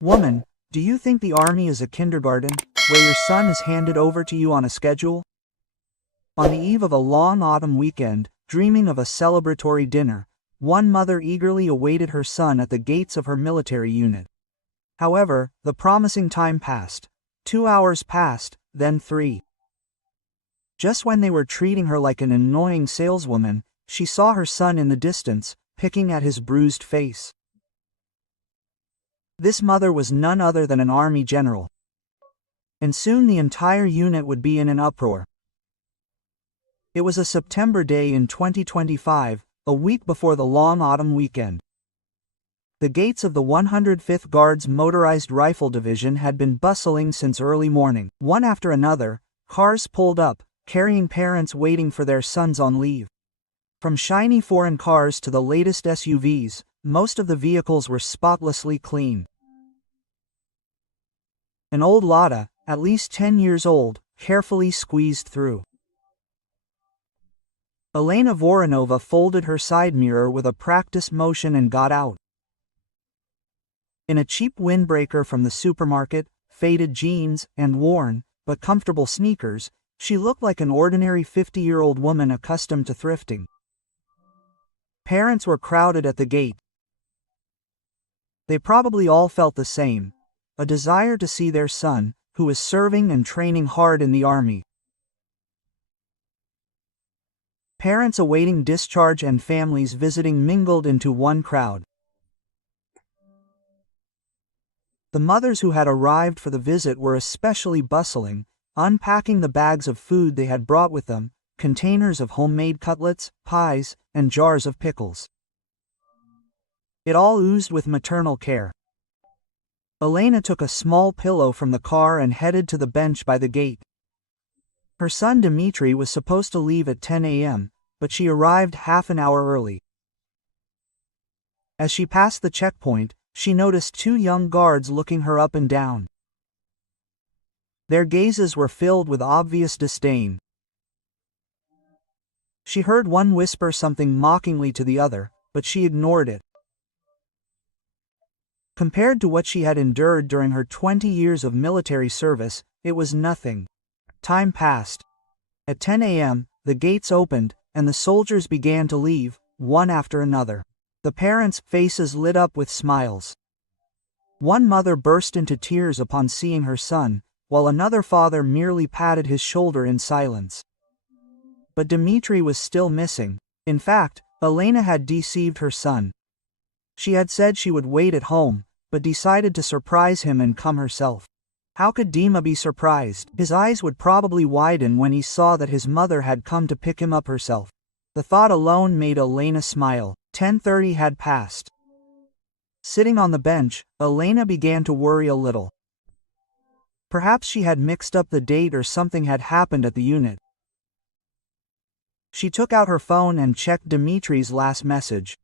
Woman, do you think the army is a kindergarten, where your son is handed over to you on a schedule? On the eve of a long autumn weekend, dreaming of a celebratory dinner, one mother eagerly awaited her son at the gates of her military unit. However, the promising time passed. 2 hours passed, then 3. Just when they were treating her like an annoying saleswoman, she saw her son in the distance, picking at his bruised face. This mother was none other than an army general. And soon the entire unit would be in an uproar. It was a September day in 2025, a week before the long autumn weekend. The gates of the 105th Guards Motorized Rifle Division had been bustling since early morning. One after another, cars pulled up, carrying parents waiting for their sons on leave. From shiny foreign cars to the latest SUVs, most of the vehicles were spotlessly clean. An old Lada, at least 10 years old, carefully squeezed through. Elena Voronova folded her side mirror with a practiced motion and got out. In a cheap windbreaker from the supermarket, faded jeans, and worn, but comfortable sneakers, she looked like an ordinary 50-year-old woman accustomed to thrifting. Parents were crowded at the gate. They probably all felt the same, a desire to see their son, who is serving and training hard in the army. Parents awaiting discharge and families visiting mingled into one crowd. The mothers who had arrived for the visit were especially bustling, unpacking the bags of food they had brought with them, containers of homemade cutlets, pies, and jars of pickles. It all oozed with maternal care. Elena took a small pillow from the car and headed to the bench by the gate. Her son Dmitri was supposed to leave at 10 a.m., but she arrived half an hour early. As she passed the checkpoint, she noticed 2 young guards looking her up and down. Their gazes were filled with obvious disdain. She heard one whisper something mockingly to the other, but she ignored it. Compared to what she had endured during her 20 years of military service, it was nothing. Time passed. At 10 a.m., the gates opened, and the soldiers began to leave, one after another. The parents' faces lit up with smiles. One mother burst into tears upon seeing her son, while another father merely patted his shoulder in silence. But Dmitri was still missing. In fact, Elena had deceived her son. She had said she would wait at home, but decided to surprise him and come herself. How could Dima be surprised? His eyes would probably widen when he saw that his mother had come to pick him up herself. The thought alone made Elena smile. 10:30 had passed. Sitting on the bench, Elena began to worry a little. Perhaps she had mixed up the date or something had happened at the unit. She took out her phone and checked Dimitri's last message.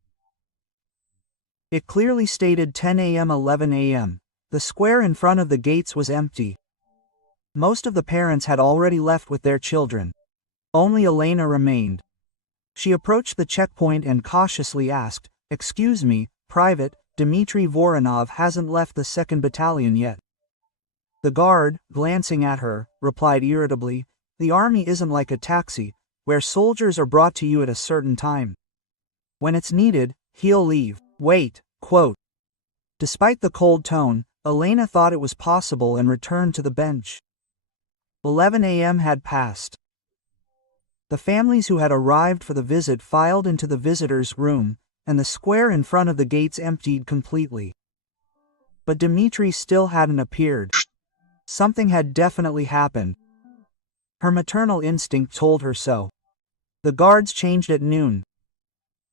It clearly stated 10 a.m. 11 a.m. The square in front of the gates was empty. Most of the parents had already left with their children. Only Elena remained. She approached the checkpoint and cautiously asked, "Excuse me, Private, Dmitri Voronov hasn't left the 2nd Battalion yet." The guard, glancing at her, replied irritably, "The army isn't like a taxi, where soldiers are brought to you at a certain time. When it's needed, he'll leave." Wait, quote. Despite the cold tone, Elena thought it was possible and returned to the bench. 11 a.m. had passed. The families who had arrived for the visit filed into the visitors' room, and the square in front of the gates emptied completely. But Dmitri still hadn't appeared. Something had definitely happened. Her maternal instinct told her so. The guards changed at noon.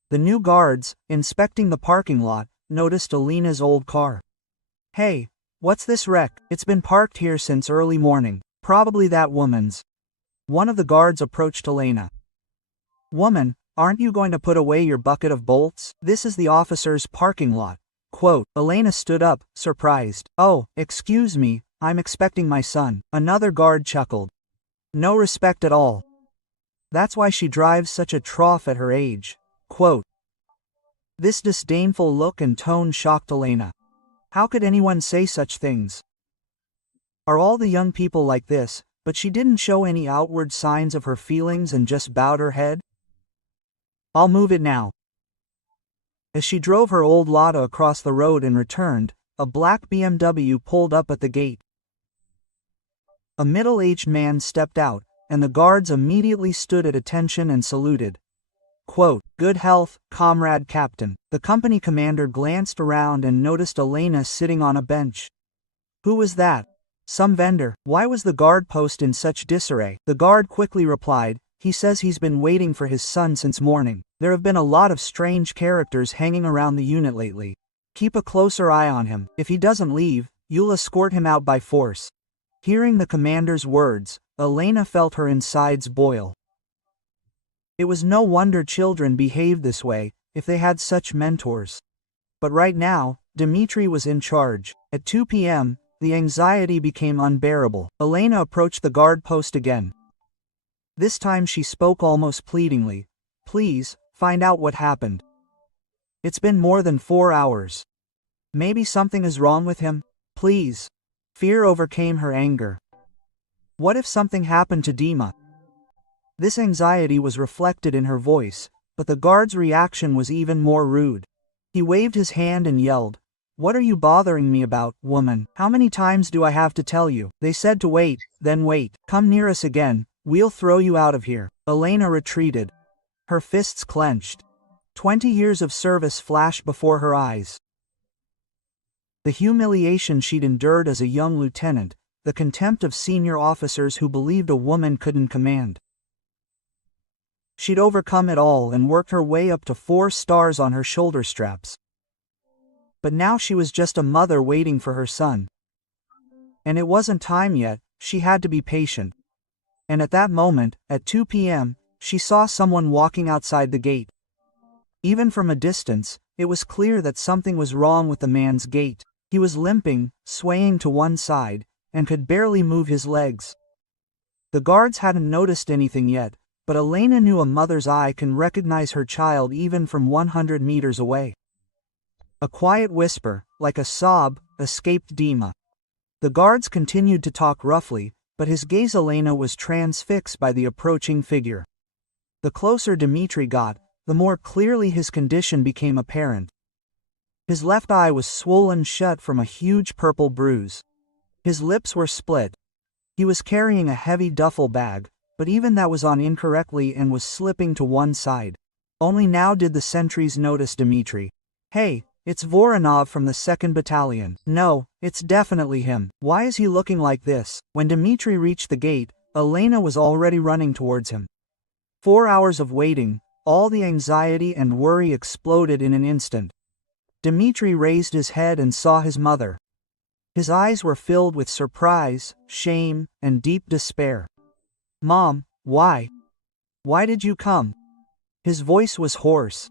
The new guards, inspecting the parking lot, noticed Elena's old car. "Hey, what's this wreck? It's been parked here since early morning. Probably that woman's." One of the guards approached Elena. "Woman, aren't you going to put away your bucket of bolts? This is the officer's parking lot." Quote. Elena stood up, surprised. "Oh, excuse me, I'm expecting my son." Another guard chuckled. "No respect at all. That's why she drives such a trough at her age." Quote. This disdainful look and tone shocked Elena. How could anyone say such things? Are all the young people like this? But she didn't show any outward signs of her feelings and just bowed her head. I'll move it now. As she drove her old Lada across the road and returned, a black BMW pulled up at the gate. A middle-aged man stepped out, and the guards immediately stood at attention and saluted. Quote, "Good health, comrade captain." The company commander glanced around and noticed Elena sitting on a bench. Who was that? Some vendor. Why was the guard post in such disarray? The guard quickly replied, "He says he's been waiting for his son since morning. There have been a lot of strange characters hanging around the unit lately. Keep a closer eye on him. If he doesn't leave, you'll escort him out by force." Hearing the commander's words, Elena felt her insides boil. It was no wonder children behaved this way, if they had such mentors. But right now, Dmitri was in charge. At 2 p.m., the anxiety became unbearable. Elena approached the guard post again. This time she spoke almost pleadingly. "Please, find out what happened. It's been more than 4 hours. Maybe something is wrong with him. Please." Fear overcame her anger. What if something happened to Dima? This anxiety was reflected in her voice, but the guard's reaction was even more rude. He waved his hand and yelled, "What are you bothering me about, woman? How many times do I have to tell you?" They said to wait, then wait. "Come near us again, we'll throw you out of here." Elena retreated. Her fists clenched. 20 years of service flashed before her eyes. The humiliation she'd endured as a young lieutenant, the contempt of senior officers who believed a woman couldn't command. She'd overcome it all and worked her way up to 4 stars on her shoulder straps. But now she was just a mother waiting for her son. And it wasn't time yet, she had to be patient. And at that moment, at 2 p.m., she saw someone walking outside the gate. Even from a distance, it was clear that something was wrong with the man's gait. He was limping, swaying to one side, and could barely move his legs. The guards hadn't noticed anything yet, but Elena knew a mother's eye can recognize her child even from 100 meters away. A quiet whisper, like a sob, escaped Dima. The guards continued to talk roughly, but his gaze Elena was transfixed by the approaching figure. The closer Dmitri got, the more clearly his condition became apparent. His left eye was swollen shut from a huge purple bruise. His lips were split. He was carrying a heavy duffel bag, but even that was on incorrectly and was slipping to one side. Only now did the sentries notice Dmitri. "Hey, it's Voronov from the 2nd Battalion. No, it's definitely him. Why is he looking like this?" When Dmitri reached the gate, Elena was already running towards him. 4 hours of waiting, all the anxiety and worry exploded in an instant. Dmitri raised his head and saw his mother. His eyes were filled with surprise, shame, and deep despair. "Mom, why? Why did you come?" His voice was hoarse.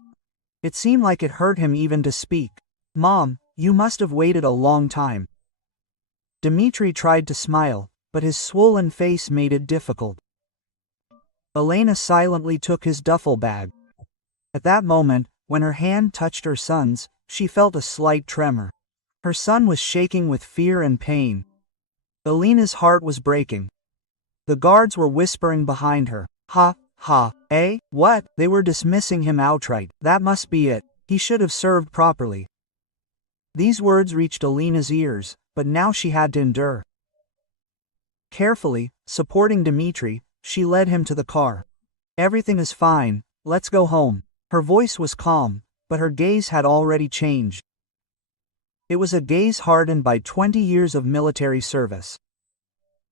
It seemed like it hurt him even to speak. "Mom, you must have waited a long time." Dmitri tried to smile, but his swollen face made it difficult. Elena silently took his duffel bag. At that moment, when her hand touched her son's, she felt a slight tremor. Her son was shaking with fear and pain. Elena's heart was breaking. The guards were whispering behind her. "Ha, ha, eh? What?" They were dismissing him outright. "That must be it. He should have served properly." These words reached Elena's ears, but now she had to endure. Carefully, supporting Dmitri, she led him to the car. "Everything is fine, let's go home." Her voice was calm, but her gaze had already changed. It was a gaze hardened by 20 years of military service.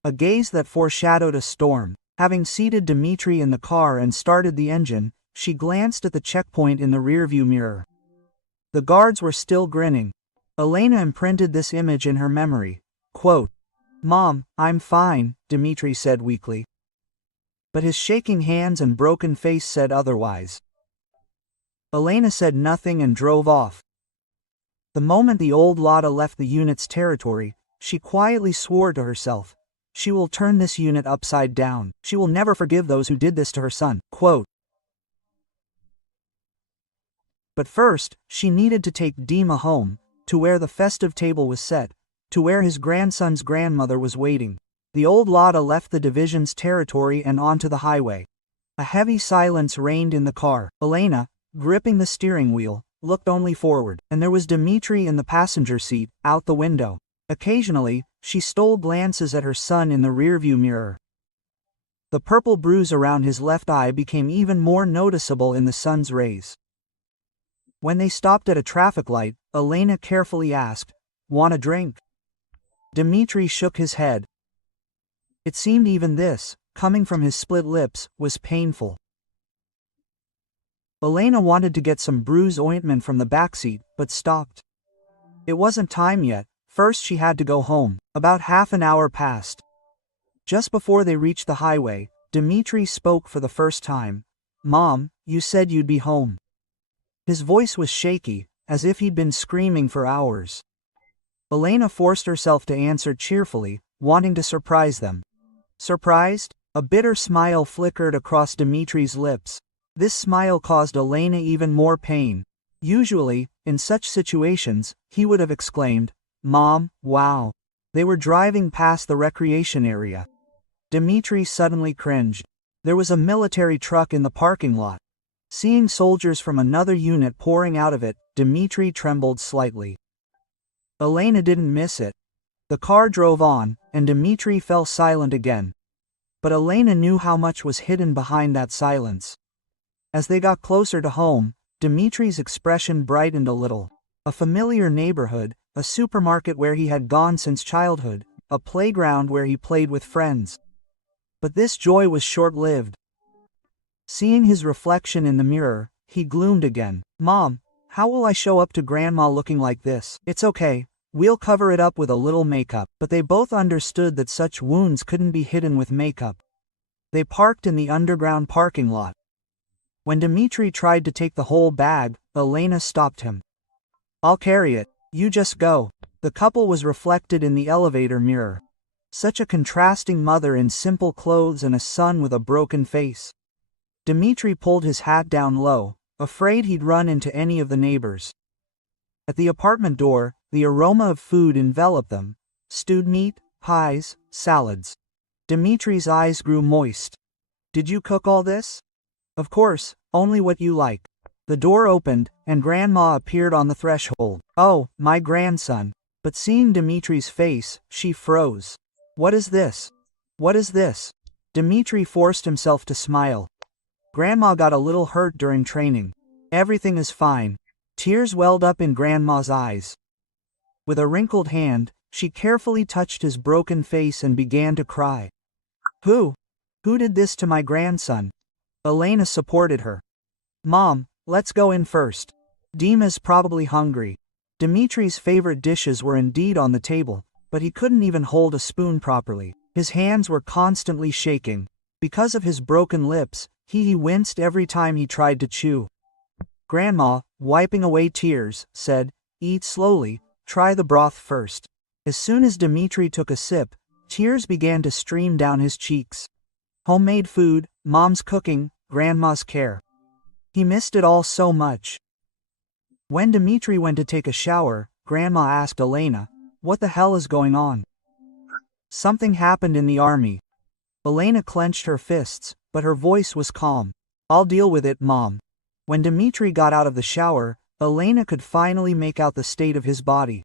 A gaze that foreshadowed a storm. Having seated Dmitri in the car and started the engine, she glanced at the checkpoint in the rearview mirror. The guards were still grinning. Elena imprinted this image in her memory. Quote, "Mom, I'm fine," Dmitri said weakly. But his shaking hands and broken face said otherwise. Elena said nothing and drove off. The moment the old Lada left the unit's territory, she quietly swore to herself, "She will turn this unit upside down. She will never forgive those who did this to her son." Quote. But first, she needed to take Dima home, to where the festive table was set, to where his grandson's grandmother was waiting. The old Lotta left the division's territory and onto the highway. A heavy silence reigned in the car. Elena, gripping the steering wheel, looked only forward, and there was Dmitri in the passenger seat, out the window. Occasionally, she stole glances at her son in the rearview mirror. The purple bruise around his left eye became even more noticeable in the sun's rays. When they stopped at a traffic light, Elena carefully asked, "Want a drink?" Dmitri shook his head. It seemed even this, coming from his split lips, was painful. Elena wanted to get some bruise ointment from the backseat, but stopped. It wasn't time yet. First she had to go home. About half an hour passed. Just before they reached the highway, Dmitri spoke for the first time. "Mom, you said you'd be home." His voice was shaky, as if he'd been screaming for hours. Elena forced herself to answer cheerfully, wanting to surprise them. Surprised? A bitter smile flickered across Dmitri's lips. This smile caused Elena even more pain. Usually, in such situations, he would have exclaimed, "Mom, wow." They were driving past the recreation area. Dmitri suddenly cringed. There was a military truck in the parking lot. Seeing soldiers from another unit pouring out of it, Dmitri trembled slightly. Elena didn't miss it. The car drove on, and Dmitri fell silent again. But Elena knew how much was hidden behind that silence. As they got closer to home, Dmitri's expression brightened a little. A familiar neighborhood, a supermarket where he had gone since childhood, a playground where he played with friends. But this joy was short-lived. Seeing his reflection in the mirror, he gloomed again. "Mom, how will I show up to Grandma looking like this?" "It's okay. We'll cover it up with a little makeup." But they both understood that such wounds couldn't be hidden with makeup. They parked in the underground parking lot. When Dmitri tried to take the whole bag, Elena stopped him. "I'll carry it. You just go." The couple was reflected in the elevator mirror. Such a contrasting mother in simple clothes and a son with a broken face. Dmitri pulled his hat down low, afraid he'd run into any of the neighbors. At the apartment door, the aroma of food enveloped them. Stewed meat, pies, salads. Dmitri's eyes grew moist. "Did you cook all this?" "Of course, only what you like." The door opened, and Grandma appeared on the threshold. "Oh, my grandson." But seeing Dmitri's face, she froze. "What is this? What is this?" Dmitri forced himself to smile. "Grandma got a little hurt during training. Everything is fine." Tears welled up in Grandma's eyes. With a wrinkled hand, she carefully touched his broken face and began to cry. Who did this to my grandson?" Elena supported her. "Mom, let's go in first. Dima's probably hungry." Dmitri's favorite dishes were indeed on the table, but he couldn't even hold a spoon properly. His hands were constantly shaking. Because of his broken lips, he winced every time he tried to chew. Grandma, wiping away tears, said, "Eat slowly, try the broth first." As soon as Dmitri took a sip, tears began to stream down his cheeks. Homemade food, Mom's cooking, Grandma's care. He missed it all so much. When Dmitri went to take a shower, Grandma asked Elena, "What the hell is going on?" "Something happened in the army." Elena clenched her fists, but her voice was calm. "I'll deal with it, Mom." When Dmitri got out of the shower, Elena could finally make out the state of his body.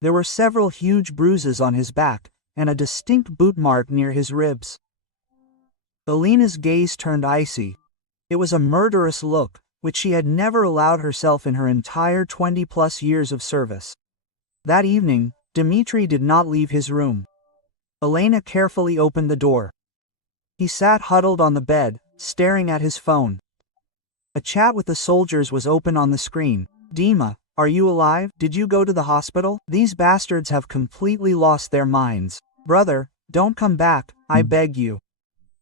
There were several huge bruises on his back, and a distinct boot mark near his ribs. Elena's gaze turned icy. It was a murderous look, which she had never allowed herself in her entire 20-plus years of service. That evening, Dmitri did not leave his room. Elena carefully opened the door. He sat huddled on the bed, staring at his phone. A chat with the soldiers was open on the screen. "Dima, are you alive? Did you go to the hospital? These bastards have completely lost their minds. Brother, don't come back, I beg you."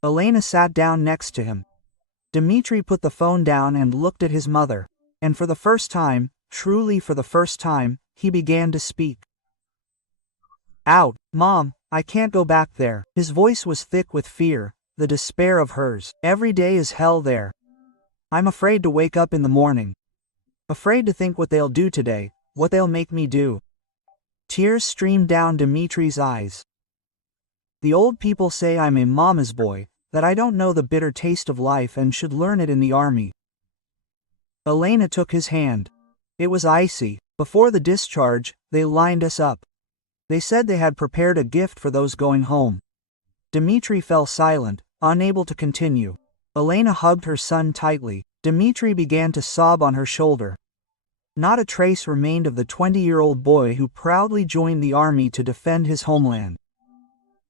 Elena sat down next to him. Dmitri put the phone down and looked at his mother. And for the first time, truly for the first time, he began to speak. "Out, Mom, I can't go back there." His voice was thick with fear, the despair of hers. "Every day is hell there. I'm afraid to wake up in the morning. Afraid to think what they'll do today, What they'll make me do. Tears streamed down Dimitri's eyes. The old people say I'm a mama's boy, that I don't know the bitter taste of life and should learn it in the army. Elena took his hand. It was icy. Before the discharge, they lined us up. They said they had prepared a gift for those going home. Dimitri fell silent, unable to continue. Elena hugged her son tightly. Dimitri began to sob on her shoulder. Not a trace remained of the 20-year-old boy who proudly joined the army to defend his homeland.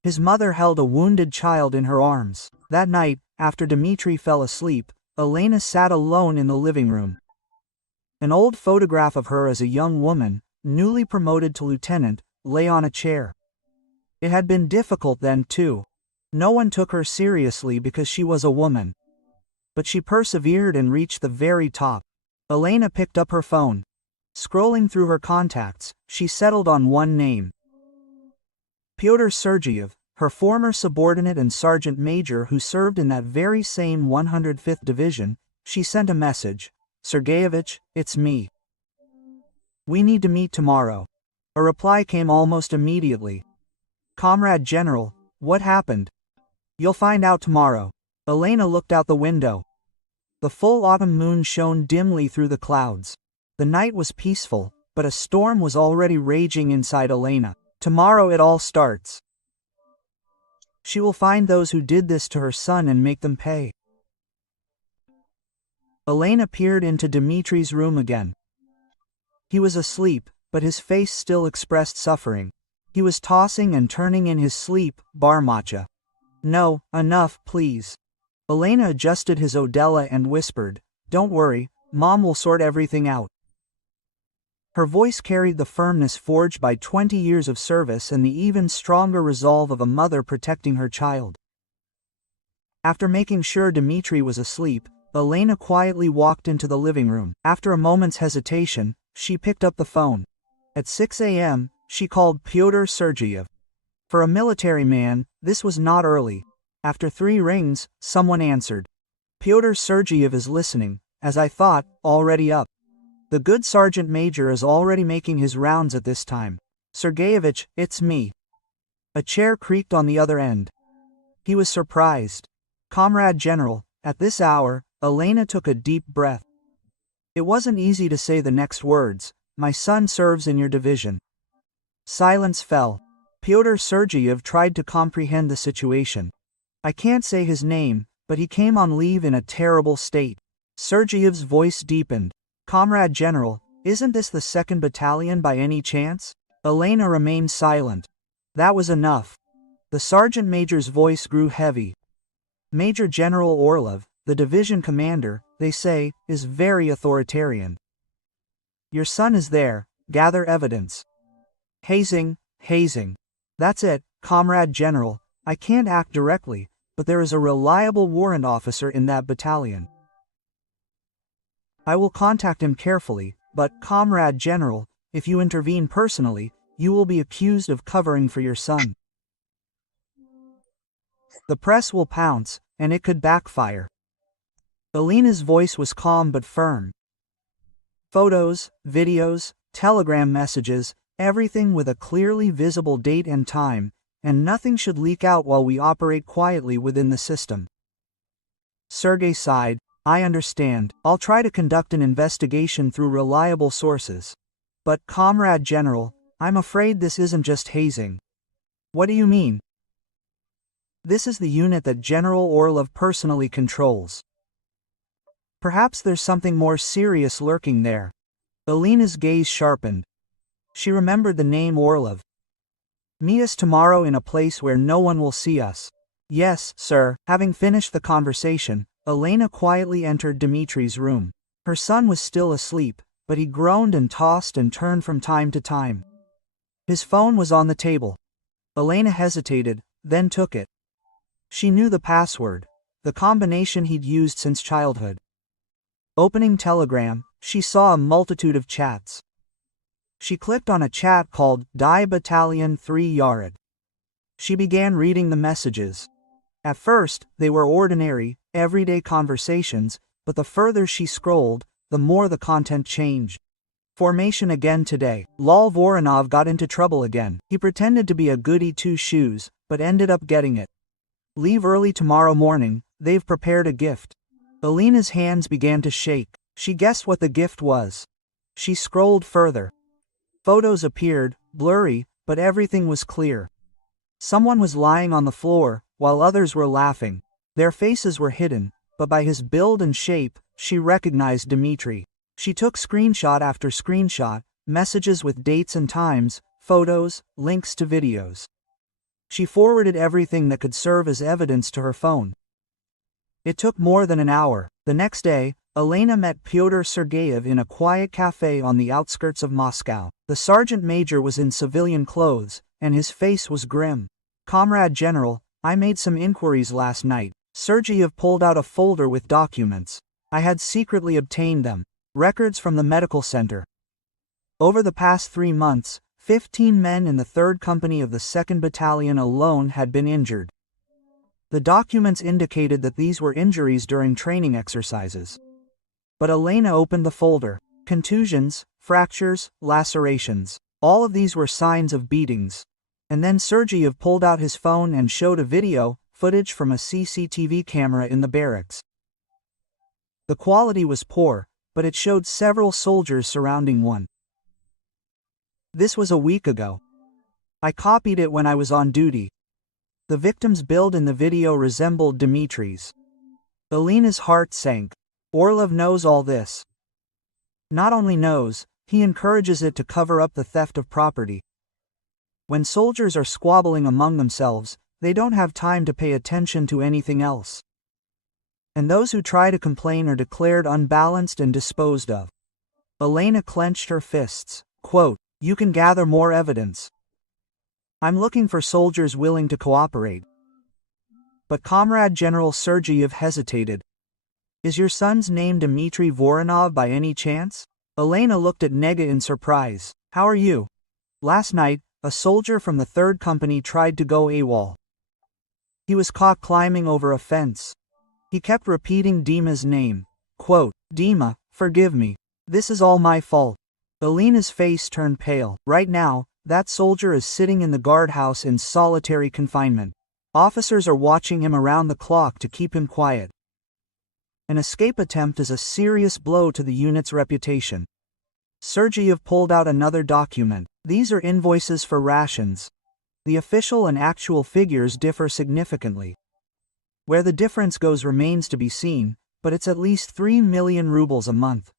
His mother held a wounded child in her arms. That night, after Dimitri fell asleep, Elena sat alone in the living room. An old photograph of her as a young woman, newly promoted to lieutenant, lay on a chair. It had been difficult then too. No one took her seriously because she was a woman. But she persevered and reached the very top. Elena picked up her phone. Scrolling through her contacts, she settled on one name. Pyotr Sergeyev, her former subordinate and sergeant major who served in that very same 105th Division. She sent a message. Sergeyevich, it's me. We need to meet tomorrow. A reply came almost immediately. Comrade General, what happened? You'll find out tomorrow. Elena looked out the window. The full autumn moon shone dimly through the clouds. The night was peaceful, but a storm was already raging inside Elena. Tomorrow it all starts. She will find those who did this to her son and make them pay. Elena peered into Dimitri's room again. He was asleep, but his face still expressed suffering. He was tossing and turning in his sleep, Barmacha. No, enough, please. Elena adjusted his Ojala and whispered, Don't worry, Mom will sort everything out. Her voice carried the firmness forged by 20 years of service and the even stronger resolve of a mother protecting her child. After making sure Dimitri was asleep, Elena quietly walked into the living room. After a moment's hesitation, she picked up the phone. At 6 a.m., she called Pyotr Sergeyev. For a military man, this was not early. After 3 rings, someone answered. Pyotr Sergeyev is listening, as I thought, already up. The good sergeant major is already making his rounds at this time. Sergeyevich, it's me. A chair creaked on the other end. He was surprised. Comrade General, at this hour, Elena took a deep breath. It wasn't easy to say the next words. My son serves in your division. Silence fell. Pyotr Sergeyev tried to comprehend the situation. I can't say his name, but he came on leave in a terrible state. Sergeyev's voice deepened. Comrade General, isn't this the 2nd Battalion by any chance? Elena remained silent. That was enough. The sergeant major's voice grew heavy. Major General Orlov, the division commander, they say, is very authoritarian. Your son is there, gather evidence. Hazing. That's it, Comrade General, I can't act directly, but there is a reliable warrant officer in that battalion. I will contact him carefully, but, Comrade General, if you intervene personally, you will be accused of covering for your son. The press will pounce, and it could backfire. Elena's voice was calm but firm. Photos, videos, telegram messages, everything with a clearly visible date and time, and nothing should leak out while we operate quietly within the system. Sergey sighed. I understand. I'll try to conduct an investigation through reliable sources. But, Comrade General, I'm afraid this isn't just hazing. What do you mean? This is the unit that General Orlov personally controls. Perhaps there's something more serious lurking there. Elena's gaze sharpened. She remembered the name Orlov. Meet us tomorrow in a place where no one will see us. Yes, sir. Having finished the conversation, Elena quietly entered Dimitri's room. Her son was still asleep, but he groaned and tossed and turned from time to time. His phone was on the table. Elena hesitated, then took it. She knew the password, the combination he'd used since childhood. Opening Telegram, she saw a multitude of chats. She clicked on a chat called Die Battalion 3 Yard. She began reading the messages. At first, they were ordinary, everyday conversations, but the further she scrolled, the more the content changed. Formation again today. Lol, Voronov got into trouble again. He pretended to be a goody two-shoes, but ended up getting it. Leave early tomorrow morning, they've prepared a gift. Alina's hands began to shake. She guessed what the gift was. She scrolled further. Photos appeared, blurry, but everything was clear. Someone was lying on the floor, while others were laughing. Their faces were hidden, but by his build and shape, she recognized Dmitri. She took screenshot after screenshot, messages with dates and times, photos, links to videos. She forwarded everything that could serve as evidence to her phone. It took more than an hour. The next day, Elena met Pyotr Sergeyev in a quiet cafe on the outskirts of Moscow. The sergeant major was in civilian clothes, and his face was grim. "Comrade General, I made some inquiries last night." Sergeyev pulled out a folder with documents. "I had secretly obtained them. Records from the medical center. Over the past 3 months, 15 men in the 3rd Company of the 2nd Battalion alone had been injured. The documents indicated that these were injuries during training exercises." But Elena opened the folder. Contusions, fractures, lacerations. All of these were signs of beatings. And then Sergeyev pulled out his phone and showed a video, footage from a CCTV camera in the barracks. The quality was poor, but it showed several soldiers surrounding one. "This was a week ago. I copied it when I was on duty." The victim's build in the video resembled Dmitri's. Elena's heart sank. Orlov knows all this. Not only knows, he encourages it to cover up the theft of property. When soldiers are squabbling among themselves, they don't have time to pay attention to anything else. And those who try to complain are declared unbalanced and disposed of. Elena clenched her fists. Quote, "You can gather more evidence. I'm looking for soldiers willing to cooperate." But Comrade General Sergeyev hesitated. "Is your son's name Dmitry Voronov by any chance?" Elena looked at Nega in surprise. "How are you?" "Last night, a soldier from the 3rd Company tried to go AWOL. He was caught climbing over a fence. He kept repeating Dima's name. Quote, Dima, forgive me. This is all my fault." Elena's face turned pale. Right now, that soldier is sitting in the guardhouse in solitary confinement. Officers are watching him around the clock to keep him quiet. An escape attempt is a serious blow to the unit's reputation. Sergeyev pulled out another document. These are invoices for rations. The official and actual figures differ significantly. Where the difference goes remains to be seen, but it's at least 3 million rubles a month.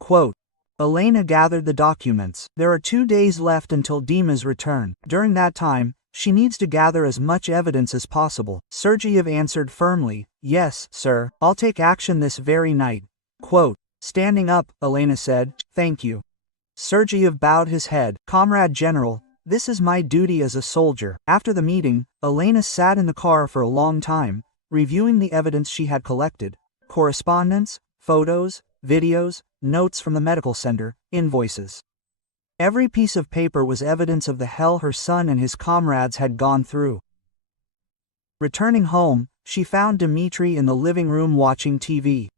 Quote, Elena gathered the documents. There are 2 days left until Dima's return. During that time, she needs to gather as much evidence as possible. Sergeyev answered firmly, "Yes, sir, I'll take action this very night." Quote, "Standing up," Elena said, "Thank you." Sergeyev bowed his head. "Comrade General, this is my duty as a soldier." After the meeting, Elena sat in the car for a long time, reviewing the evidence she had collected. Correspondence, photos, videos, notes from the medical center, invoices. Every piece of paper was evidence of the hell her son and his comrades had gone through. Returning home, she found Dmitri in the living room watching TV.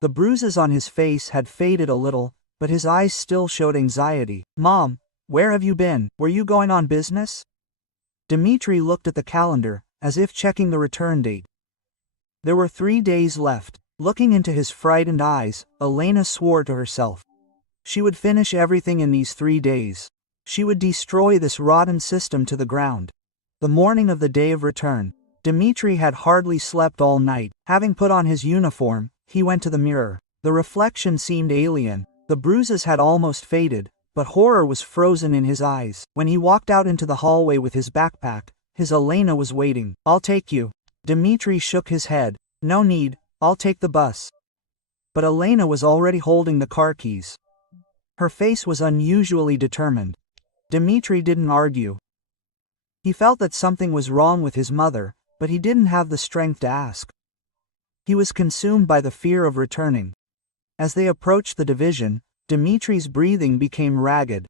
The bruises on his face had faded a little, but his eyes still showed anxiety. "Mom, where have you been? Were you going on business?" Dmitri looked at the calendar, as if checking the return date. There were 3 days left. Looking into his frightened eyes, Elena swore to herself. She would finish everything in these 3 days. She would destroy this rotten system to the ground. The morning of the day of return, Dmitri had hardly slept all night. Having put on his uniform, he went to the mirror. The reflection seemed alien. The bruises had almost faded, but horror was frozen in his eyes. When he walked out into the hallway with his backpack, his Elena was waiting. "I'll take you." Dmitri shook his head. "No need, I'll take the bus." But Elena was already holding the car keys. Her face was unusually determined. Dmitri didn't argue. He felt that something was wrong with his mother, but he didn't have the strength to ask. He was consumed by the fear of returning. As they approached the division, Dmitri's breathing became ragged.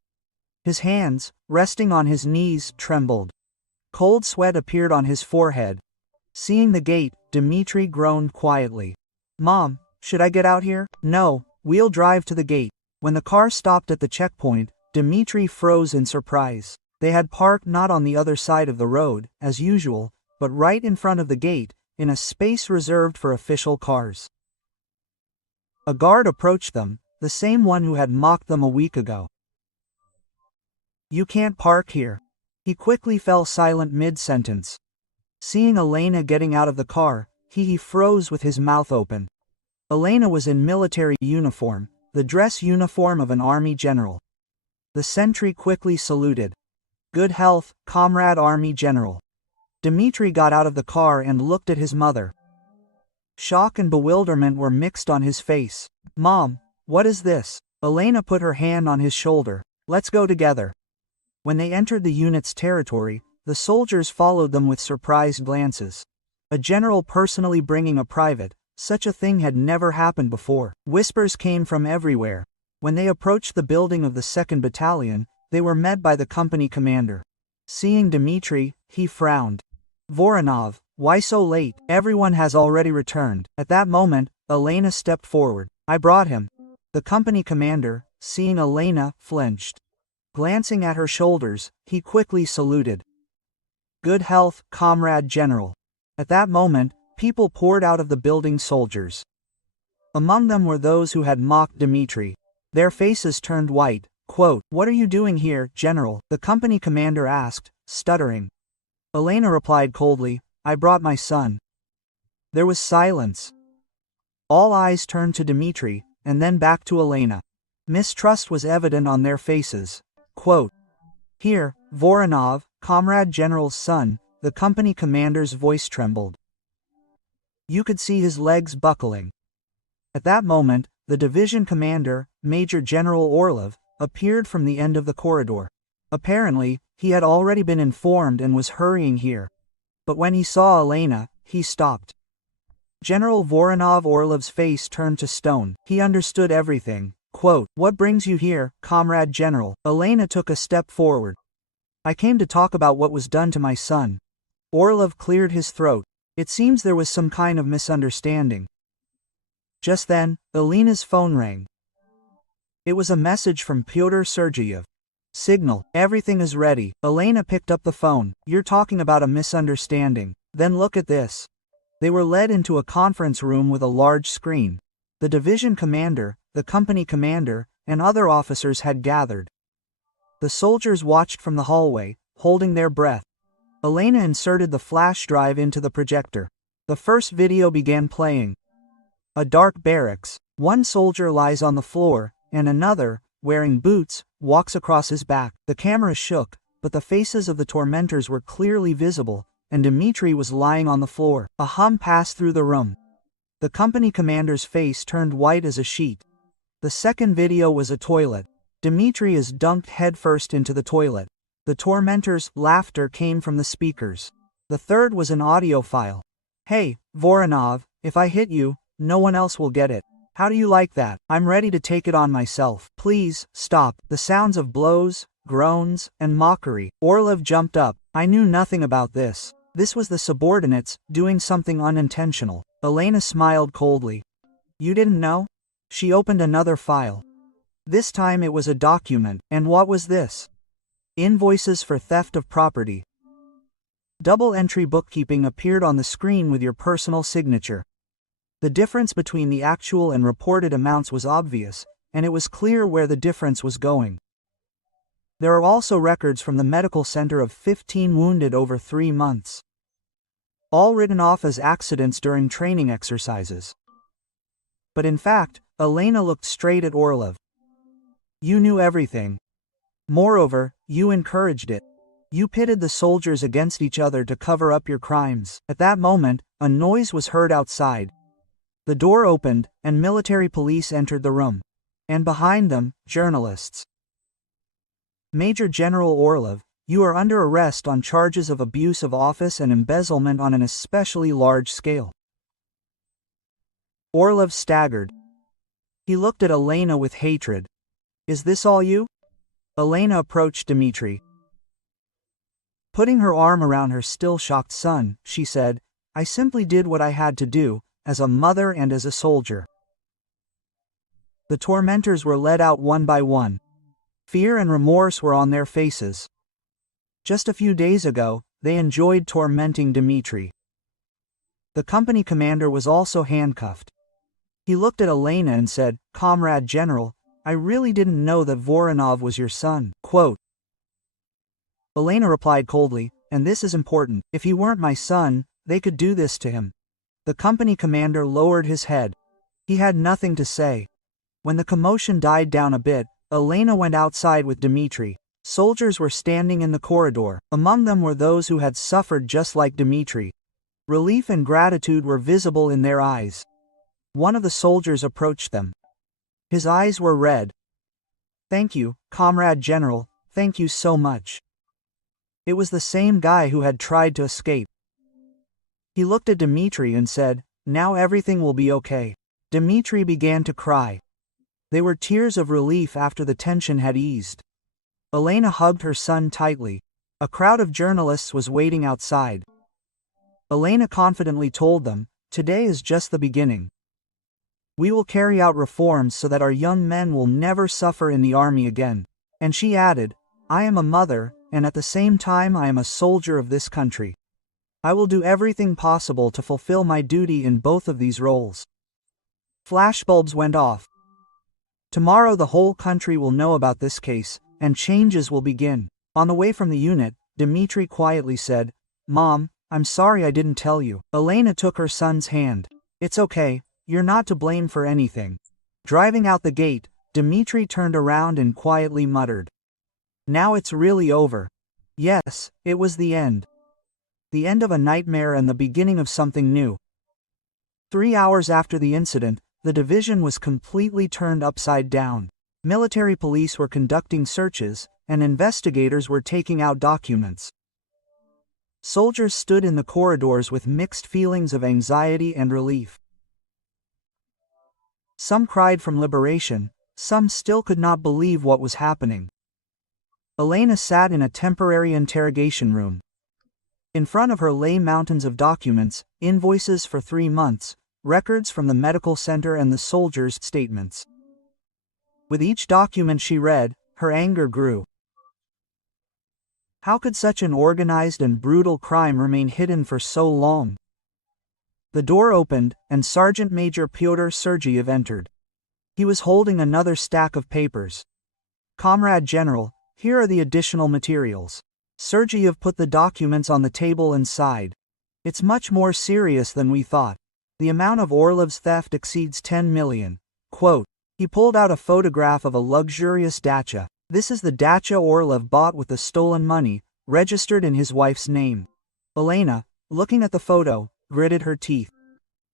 His hands, resting on his knees, trembled. Cold sweat appeared on his forehead. Seeing the gate, Dmitri groaned quietly. "Mom, should I get out here?" "No, we'll drive to the gate." When the car stopped at the checkpoint, Dmitri froze in surprise. They had parked not on the other side of the road, as usual, but right in front of the gate, in a space reserved for official cars. A guard approached them, the same one who had mocked them a week ago. "You can't park here." He quickly fell silent mid-sentence. Seeing Elena getting out of the car, he froze with his mouth open. Elena was in military uniform, the dress uniform of an army general. The sentry quickly saluted. "Good health, comrade army general." Dmitri got out of the car and looked at his mother. Shock and bewilderment were mixed on his face. "Mom, what is this?" Elena put her hand on his shoulder. "Let's go together." When they entered the unit's territory, the soldiers followed them with surprised glances. A general personally bringing a private, such a thing had never happened before. Whispers came from everywhere. When they approached the building of the 2nd Battalion, they were met by the company commander. Seeing Dmitri, he frowned. "Voronov, why so late? Everyone has already returned." At that moment, Elena stepped forward. "I brought him." The company commander, seeing Elena, flinched. Glancing at her shoulders, he quickly saluted. "Good health, comrade general." At that moment, people poured out of the building soldiers. Among them were those who had mocked Dmitri. Their faces turned white. Quote, "What are you doing here, general?" the company commander asked, stuttering. Elena replied coldly, "I brought my son." There was silence. All eyes turned to Dmitri, and then back to Elena. Mistrust was evident on their faces. Quote, "Here, Voronov, comrade general's son," the company commander's voice trembled. You could see his legs buckling. At that moment, the division commander, Major General Orlov, appeared from the end of the corridor. Apparently, he had already been informed and was hurrying here. But when he saw Elena, he stopped. General Voronov Orlov's face turned to stone. He understood everything. Quote, "What brings you here, comrade general?" Elena took a step forward. "I came to talk about what was done to my son." Orlov cleared his throat. It seems there was some kind of misunderstanding. Just then, Elena's phone rang. It was a message from Pyotr Sergeyev. "Signal, everything is ready." Elena picked up the phone. "You're talking about a misunderstanding. Then look at this." They were led into a conference room with a large screen. The division commander, the company commander, and other officers had gathered. The soldiers watched from the hallway, holding their breath. Elena inserted the flash drive into the projector. The first video began playing. A dark barracks. One soldier lies on the floor, and another, wearing boots, walks across his back. The camera shook, but the faces of the tormentors were clearly visible, and Dmitri was lying on the floor. A hum passed through the room. The company commander's face turned white as a sheet. The second video was a toilet. Dmitri is dunked headfirst into the toilet. The tormentors' laughter came from the speakers. The third was an audio file. "Hey, Voronov, if I hit you, no one else will get it. How do you like that? I'm ready to take it on myself. Please, stop." The sounds of blows, groans, and mockery. Orlov jumped up. "I knew nothing about this." This was the subordinates, doing something unintentional. Elena smiled coldly. "You didn't know?" She opened another file. This time it was a document. And what was this? Invoices for theft of property. Double-entry bookkeeping appeared on the screen with your personal signature. The difference between the actual and reported amounts was obvious, and it was clear where the difference was going. There are also records from the medical center of 15 wounded over 3 months. All written off as accidents during training exercises. But in fact, Elena looked straight at Orlov. "You knew everything. Moreover, you encouraged it. You pitted the soldiers against each other to cover up your crimes." At that moment, a noise was heard outside. The door opened, and military police entered the room. And behind them, journalists. "Major General Orlov, you are under arrest on charges of abuse of office and embezzlement on an especially large scale." Orlov staggered. He looked at Elena with hatred. "Is this all you?" Elena approached Dmitri. Putting her arm around her still-shocked son, she said, "I simply did what I had to do, as a mother and as a soldier." The tormentors were led out one by one. Fear and remorse were on their faces. Just a few days ago, they enjoyed tormenting Dmitri. The company commander was also handcuffed. He looked at Elena and said, "Comrade General, I really didn't know that Voronov was your son." Quote. Elena replied coldly, "And this is important. If he weren't my son, they could do this to him." The company commander lowered his head. He had nothing to say. When the commotion died down a bit, Elena went outside with Dmitri. Soldiers were standing in the corridor. Among them were those who had suffered just like Dmitri. Relief and gratitude were visible in their eyes. One of the soldiers approached them. His eyes were red. "Thank you, Comrade General, thank you so much." It was the same guy who had tried to escape. He looked at Dmitri and said, "Now everything will be okay." Dmitri began to cry. They were tears of relief after the tension had eased. Elena hugged her son tightly. A crowd of journalists was waiting outside. Elena confidently told them, "Today is just the beginning. We will carry out reforms so that our young men will never suffer in the army again." And she added, "I am a mother, and at the same time I am a soldier of this country. I will do everything possible to fulfill my duty in both of these roles." Flashbulbs went off. Tomorrow the whole country will know about this case, and changes will begin. On the way from the unit, Dmitri quietly said, "Mom, I'm sorry I didn't tell you." Elena took her son's hand. "It's okay, you're not to blame for anything." Driving out the gate, Dmitri turned around and quietly muttered, "Now it's really over." Yes, it was the end. The end of a nightmare and the beginning of something new. 3 hours after the incident, the division was completely turned upside down. Military police were conducting searches, and investigators were taking out documents. Soldiers stood in the corridors with mixed feelings of anxiety and relief. Some cried from liberation, some still could not believe what was happening. Elena sat in a temporary interrogation room. In front of her lay mountains of documents, invoices for 3 months, records from the medical center and the soldiers' statements. With each document she read, her anger grew. How could such an organized and brutal crime remain hidden for so long? The door opened, and Sergeant Major Pyotr Sergeyev entered. He was holding another stack of papers. "Comrade General, here are the additional materials." Sergeyev put the documents on the table and sighed. "It's much more serious than we thought. The amount of Orlov's theft exceeds 10 million. Quote. He pulled out a photograph of a luxurious dacha. "This is the dacha Orlov bought with the stolen money, registered in his wife's name." Elena, looking at the photo, gritted her teeth.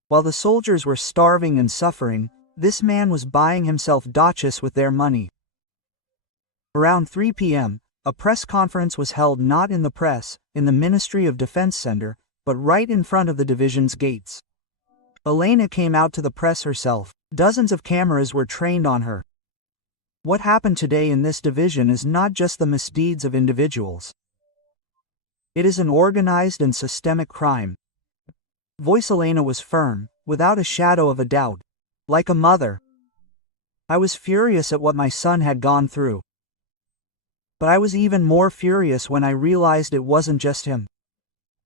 While the soldiers were starving and suffering, this man was buying himself dachas with their money. Around 3 p.m., a press conference was held not in the press, in the Ministry of Defense Center, but right in front of the division's gates. Elena came out to the press herself. Dozens of cameras were trained on her. What happened today in this division is not just the misdeeds of individuals. It is an organized and systemic crime. Voice Elena was firm, without a shadow of a doubt. Like a mother. I was furious at what my son had gone through. But I was even more furious when I realized it wasn't just him.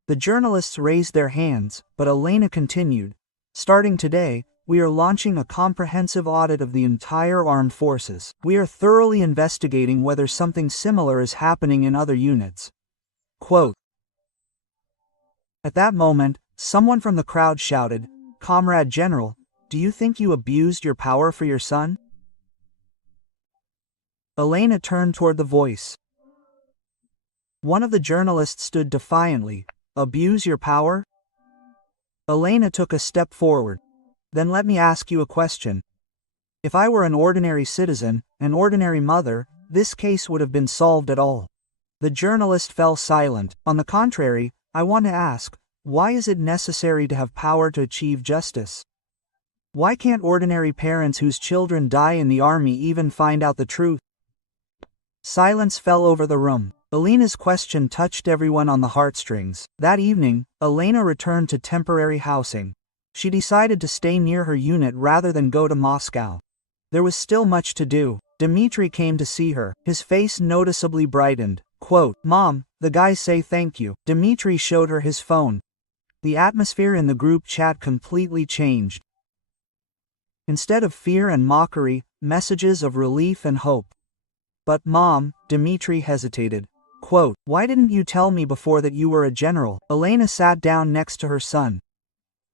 The journalists raised their hands, but Elena continued. Starting today, we are launching a comprehensive audit of the entire armed forces. We are thoroughly investigating whether something similar is happening in other units. Quote. At that moment, someone from the crowd shouted, "Comrade General, do you think you abused your power for your son?" Elena turned toward the voice. One of the journalists stood defiantly. "Abuse your power?" Elena took a step forward. "Then let me ask you a question. If I were an ordinary citizen, an ordinary mother, this case would have been solved at all." The journalist fell silent. "On the contrary, I want to ask, why is it necessary to have power to achieve justice? Why can't ordinary parents whose children die in the army even find out the truth?" Silence fell over the room. Elena's question touched everyone on the heartstrings. That evening, Elena returned to temporary housing. She decided to stay near her unit rather than go to Moscow. There was still much to do. Dmitri came to see her. His face noticeably brightened. Quote, "Mom, the guys say thank you." Dmitri showed her his phone. The atmosphere in the group chat completely changed. Instead of fear and mockery, messages of relief and hope. "But Mom," Dmitri hesitated. Quote, "Why didn't you tell me before that you were a general?" Elena sat down next to her son.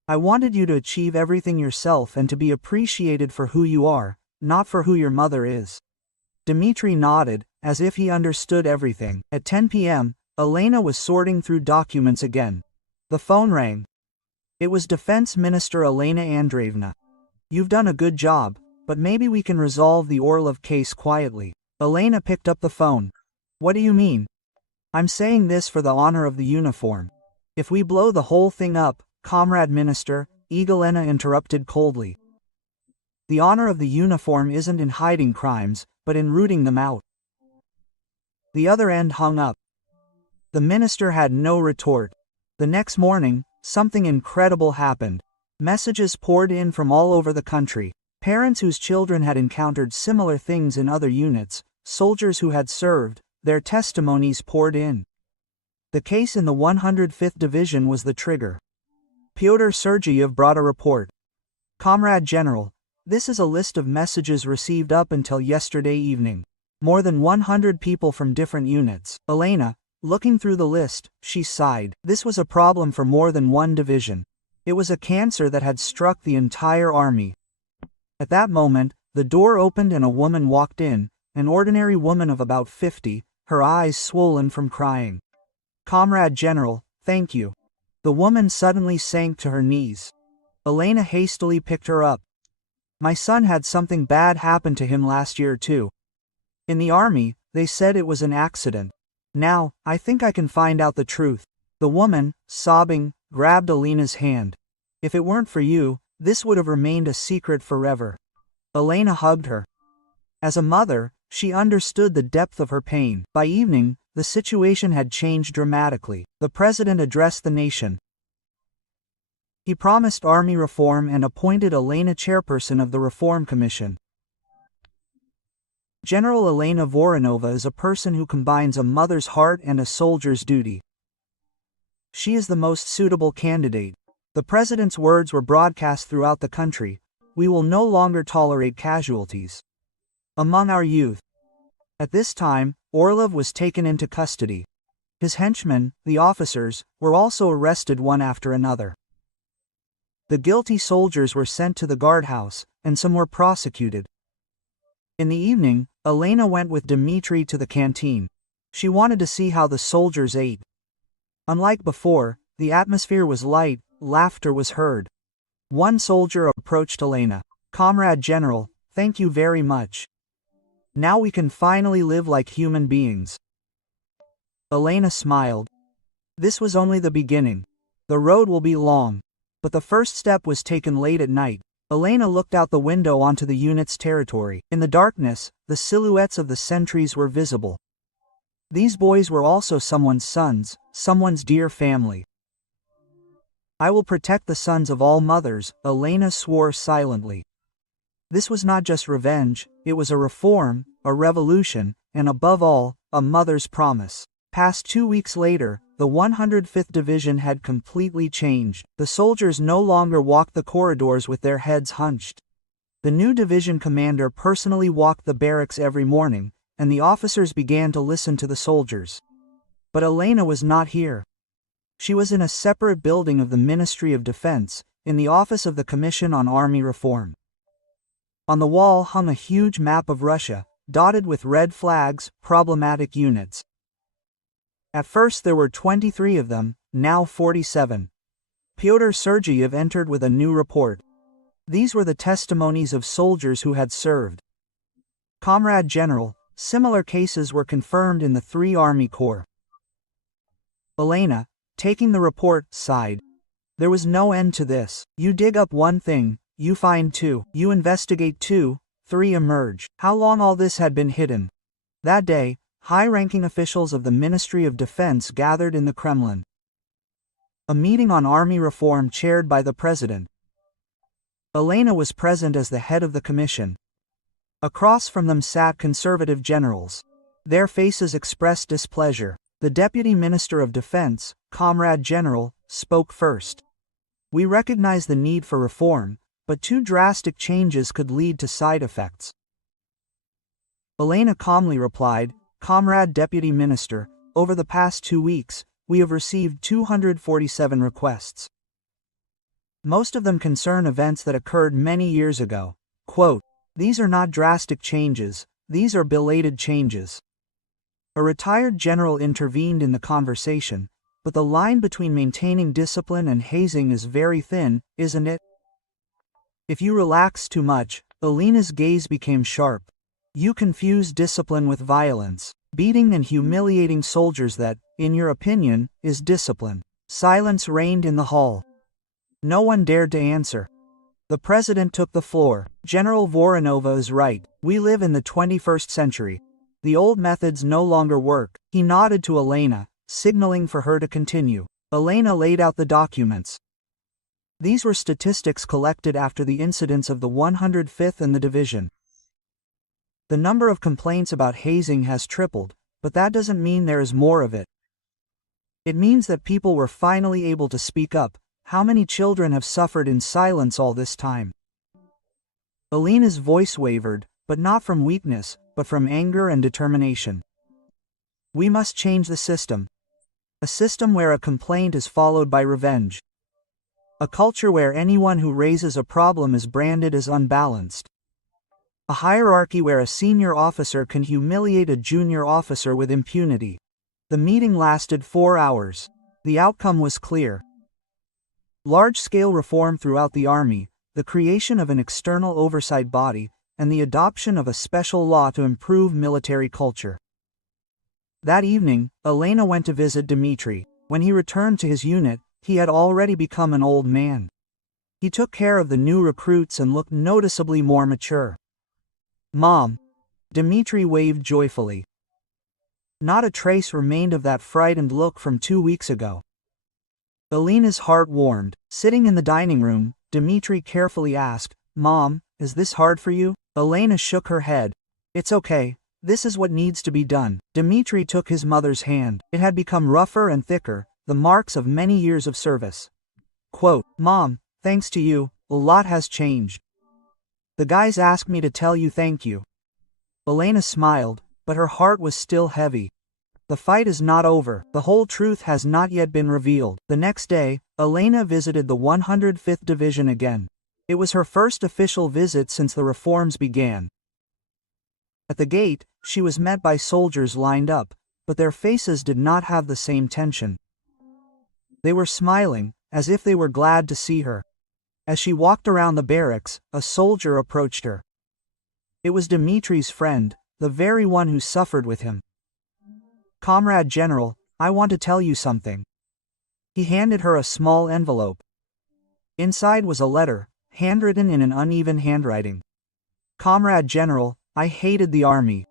"I wanted you to achieve everything yourself and to be appreciated for who you are, not for who your mother is." Dmitri nodded, as if he understood everything. At 10 p.m., Elena was sorting through documents again. The phone rang. It was Defense Minister Elena Andreevna. "You've done a good job, but maybe we can resolve the Orlov case quietly." Elena picked up the phone. "What do you mean?" "I'm saying this for the honor of the uniform. If we blow the whole thing up, Comrade Minister," Elena interrupted coldly. "The honor of the uniform isn't in hiding crimes, but in rooting them out." The other end hung up. The minister had no retort. The next morning, something incredible happened. Messages poured in from all over the country. Parents whose children had encountered similar things in other units, soldiers who had served, their testimonies poured in. The case in the 105th Division was the trigger. Pyotr Sergeyev brought a report. "Comrade General, this is a list of messages received up until yesterday evening. More than 100 people from different units." Elena, looking through the list, she sighed. This was a problem for more than one division. It was a cancer that had struck the entire army. At that moment, the door opened and a woman walked in, an ordinary woman of about 50, her eyes swollen from crying. "Comrade General, thank you." The woman suddenly sank to her knees. Elena hastily picked her up. "My son had something bad happen to him last year too. In the army, they said it was an accident. Now, I think I can find out the truth." The woman, sobbing, grabbed Elena's hand. "If it weren't for you, this would have remained a secret forever." Elena hugged her. As a mother, she understood the depth of her pain. By evening, the situation had changed dramatically. The president addressed the nation. He promised army reform and appointed Elena chairperson of the Reform Commission. General Elena Voronova is a person who combines a mother's heart and a soldier's duty. She is the most suitable candidate. The president's words were broadcast throughout the country. "We will no longer tolerate casualties among our youth." At this time, Orlov was taken into custody. His henchmen, the officers, were also arrested one after another. The guilty soldiers were sent to the guardhouse, and some were prosecuted. In the evening, Elena went with Dmitri to the canteen. She wanted to see how the soldiers ate. Unlike before, the atmosphere was light, laughter was heard. One soldier approached Elena. "Comrade General, thank you very much. Now we can finally live like human beings." Elena smiled. This was only the beginning. The road will be long. But the first step was taken late at night. Elena looked out the window onto the unit's territory. In the darkness, the silhouettes of the sentries were visible. These boys were also someone's sons, someone's dear family. "I will protect the sons of all mothers," Elena swore silently. This was not just revenge, it was a reform, a revolution, and above all, a mother's promise. Past 2 weeks later, the 105th Division had completely changed. The soldiers no longer walked the corridors with their heads hunched. The new division commander personally walked the barracks every morning, and the officers began to listen to the soldiers. But Elena was not here. She was in a separate building of the Ministry of Defense, in the office of the Commission on Army Reform. On the wall hung a huge map of Russia, dotted with red flags, problematic units. At first there were 23 of them, now 47. Pyotr Sergeyev entered with a new report. These were the testimonies of soldiers who had served. "Comrade General, similar cases were confirmed in the 3 Army Corps." Elena, taking the report, sighed. There was no end to this. You dig up one thing, you find 2. You investigate 2, 3 emerge. How long all this had been hidden? That day, high-ranking officials of the Ministry of Defense gathered in the Kremlin. A meeting on army reform chaired by the president. Elena was present as the head of the commission. Across from them sat conservative generals. Their faces expressed displeasure. The Deputy Minister of Defense, Comrade General, spoke first. "We recognize the need for reform, but too drastic changes could lead to side effects." Elena calmly replied, "Comrade Deputy Minister, over the past 2 weeks, we have received 247 requests. Most of them concern events that occurred many years ago. Quote, these are not drastic changes, these are belated changes." A retired general intervened in the conversation, "But the line between maintaining discipline and hazing is very thin, isn't it? If you relax too much," Elena's gaze became sharp. "You confuse discipline with violence. Beating and humiliating soldiers, that, in your opinion, is discipline." Silence reigned in the hall. No one dared to answer. The president took the floor. "General Voronova is right. We live in the 21st century. The old methods no longer work." He nodded to Elena, signaling for her to continue. Elena laid out the documents. These were statistics collected after the incidents of the 105th and the division. The number of complaints about hazing has tripled, but that doesn't mean there is more of it. It means that people were finally able to speak up. How many children have suffered in silence all this time? Elena's voice wavered, but not from weakness, but from anger and determination. "We must change the system. A system where a complaint is followed by revenge. A culture where anyone who raises a problem is branded as unbalanced. A hierarchy where a senior officer can humiliate a junior officer with impunity." The meeting lasted 4 hours. The outcome was clear. Large-scale reform throughout the army, the creation of an external oversight body, and the adoption of a special law to improve military culture. That evening, Elena went to visit Dmitri. When he returned to his unit, he had already become an old man. He took care of the new recruits and looked noticeably more mature. "Mom." Dmitri waved joyfully. Not a trace remained of that frightened look from 2 weeks ago. Elena's heart warmed. Sitting in the dining room, Dmitri carefully asked, "Mom, is this hard for you?" Elena shook her head. "It's okay. This is what needs to be done." Dmitri took his mother's hand. It had become rougher and thicker, the marks of many years of service. Quote, "Mom, thanks to you, a lot has changed. The guys asked me to tell you thank you." Elena smiled, but her heart was still heavy. The fight is not over. The whole truth has not yet been revealed. The next day, Elena visited the 105th Division again. It was her first official visit since the reforms began. At the gate, she was met by soldiers lined up, but their faces did not have the same tension. They were smiling, as if they were glad to see her. As she walked around the barracks, a soldier approached her. It was Dmitri's friend, the very one who suffered with him. "Comrade General, I want to tell you something." He handed her a small envelope. Inside was a letter, handwritten in an uneven handwriting. "Comrade General, I hated the army.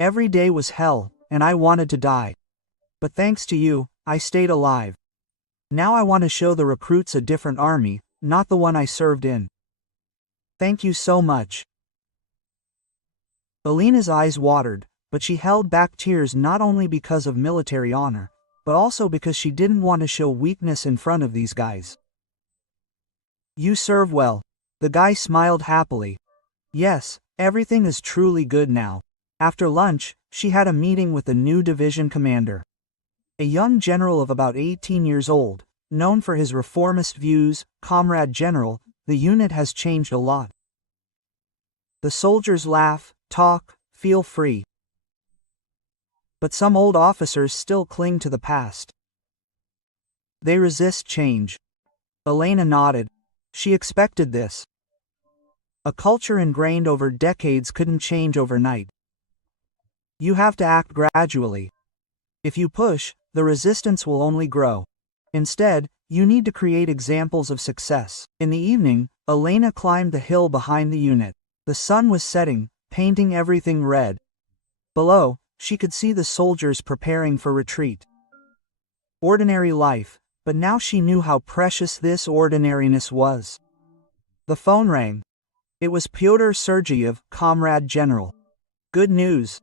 Every day was hell, and I wanted to die. But thanks to you, I stayed alive. Now I want to show the recruits a different army, not the one I served in. Thank you so much." Elena's eyes watered, but she held back tears not only because of military honor, but also because she didn't want to show weakness in front of these guys. "You serve well." The guy smiled happily. "Yes, everything is truly good now." After lunch, she had a meeting with the new division commander. A young general of about 18 years old, known for his reformist views. "Comrade General, the unit has changed a lot. The soldiers laugh, talk, feel free. But some old officers still cling to the past. They resist change." Elena nodded. She expected this. A culture ingrained over decades couldn't change overnight. You have to act gradually. If you push, the resistance will only grow. Instead, you need to create examples of success. In the evening, Elena climbed the hill behind the unit. The sun was setting, painting everything red. Below, she could see the soldiers preparing for retreat. Ordinary life, but now she knew how precious this ordinariness was. The phone rang. It was Pyotr Sergeyev, Comrade General. Good news.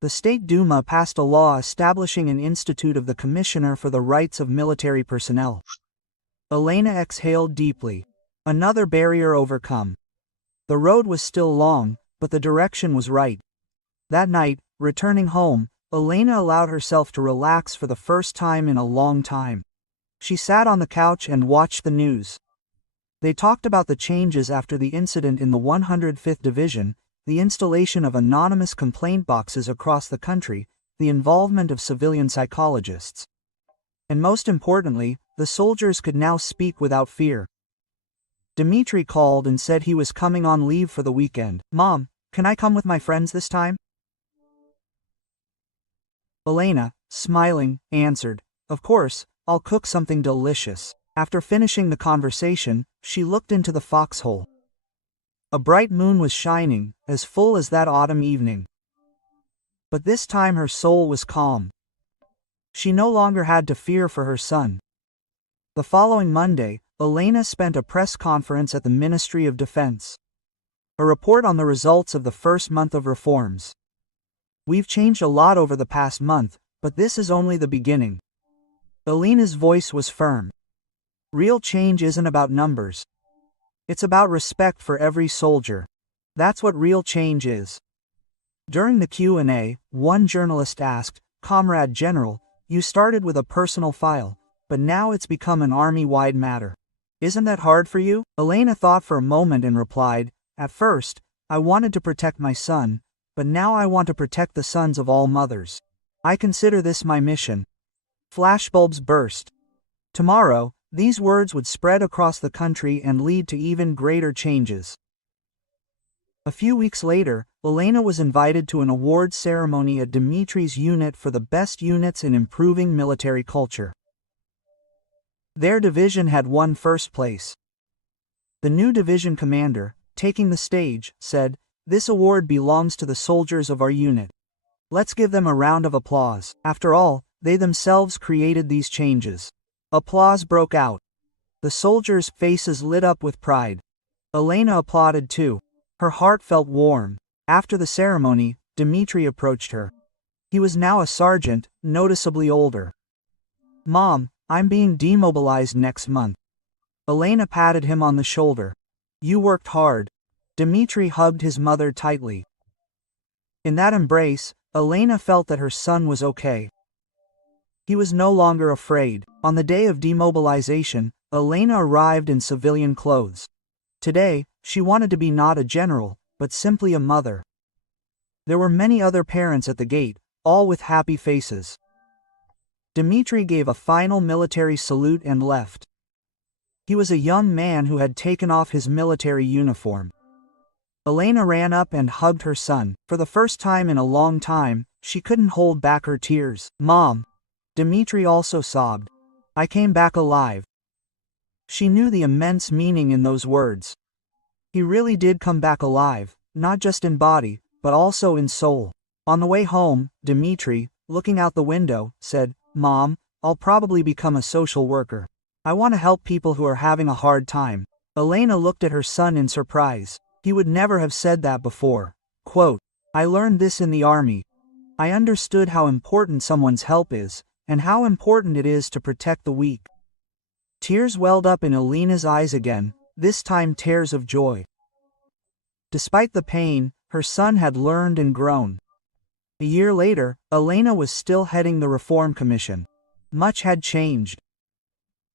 The State Duma passed a law establishing an institute of the Commissioner for the Rights of Military Personnel. Elena exhaled deeply. Another barrier overcome. The road was still long, but the direction was right. That night, returning home, Elena allowed herself to relax for the first time in a long time. She sat on the couch and watched the news. They talked about the changes after the incident in the 105th Division, the installation of anonymous complaint boxes across the country, the involvement of civilian psychologists. And most importantly, the soldiers could now speak without fear. Dmitri called and said he was coming on leave for the weekend. "Mom, can I come with my friends this time?" Elena, smiling, answered, "Of course, I'll cook something delicious." After finishing the conversation, she looked into the foxhole. A bright moon was shining, as full as that autumn evening. But this time her soul was calm. She no longer had to fear for her son. The following Monday, Elena spent a press conference at the Ministry of Defense. A report on the results of the first month of reforms. "We've changed a lot over the past month, but this is only the beginning." Elena's voice was firm. Real change isn't about numbers. It's about respect for every soldier. That's what real change is. During the Q&A, one journalist asked, "Comrade General, you started with a personal file, but now it's become an army-wide matter. Isn't that hard for you?" Elena thought for a moment and replied, "At first, I wanted to protect my son, but now I want to protect the sons of all mothers. I consider this my mission." Flashbulbs burst. Tomorrow, these words would spread across the country and lead to even greater changes. A few weeks later, Elena was invited to an award ceremony at Dmitri's unit for the best units in improving military culture. Their division had won first place. The new division commander, taking the stage, said, "This award belongs to the soldiers of our unit. Let's give them a round of applause. After all, they themselves created these changes." Applause broke out. The soldiers' faces lit up with pride. Elena applauded too. Her heart felt warm. After the ceremony, Dmitri approached her. He was now a sergeant, noticeably older. "Mom, I'm being demobilized next month." Elena patted him on the shoulder. "You worked hard." Dmitri hugged his mother tightly. In that embrace, Elena felt that her son was okay. He was no longer afraid. On the day of demobilization, Elena arrived in civilian clothes. Today, she wanted to be not a general, but simply a mother. There were many other parents at the gate, all with happy faces. Dmitri gave a final military salute and left. He was a young man who had taken off his military uniform. Elena ran up and hugged her son. For the first time in a long time, she couldn't hold back her tears. "Mom." Dmitri also sobbed. "I came back alive." She knew the immense meaning in those words. He really did come back alive, not just in body, but also in soul. On the way home, Dmitri, looking out the window, said, "Mom, I'll probably become a social worker. I want to help people who are having a hard time." Elena looked at her son in surprise. He would never have said that before. Quote, "I learned this in the army. I understood how important someone's help is, and how important it is to protect the weak." Tears welled up in Elena's eyes again, this time tears of joy. Despite the pain, her son had learned and grown. A year later, Elena was still heading the Reform Commission. Much had changed.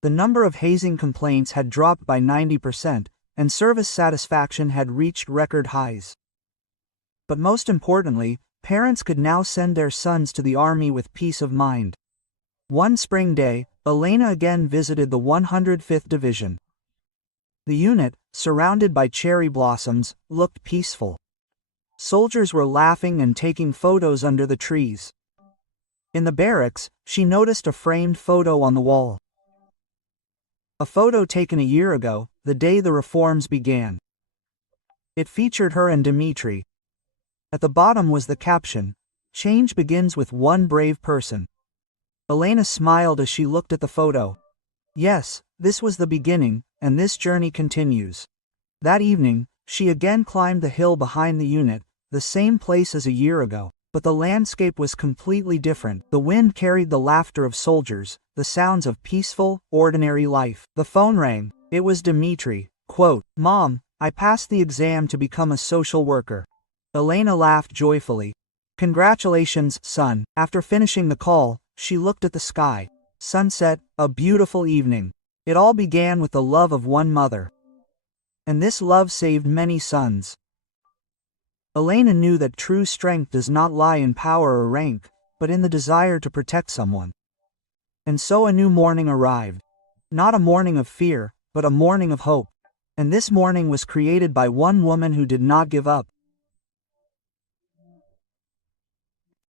The number of hazing complaints had dropped by 90%, and service satisfaction had reached record highs. But most importantly, parents could now send their sons to the army with peace of mind. One spring day, Elena again visited the 105th Division. The unit, surrounded by cherry blossoms, looked peaceful. Soldiers were laughing and taking photos under the trees. In the barracks, she noticed a framed photo on the wall. A photo taken a year ago, the day the reforms began. It featured her and Dmitri. At the bottom was the caption, "Change begins with one brave person." Elena smiled as she looked at the photo. Yes, this was the beginning, and this journey continues. That evening, She again climbed the hill behind the unit, the same place as a year ago. But the landscape was completely different. The wind carried the laughter of soldiers, the sounds of peaceful, ordinary life. The phone rang. It was Dmitri. Quote, "Mom, I passed the exam to become a social worker." Elena laughed joyfully. "Congratulations, son." After finishing the call, she looked at the sky. Sunset, a beautiful evening. It all began with the love of one mother. And this love saved many sons. Elena knew that true strength does not lie in power or rank, but in the desire to protect someone. And so a new morning arrived. Not a morning of fear, but a morning of hope. And this morning was created by one woman who did not give up,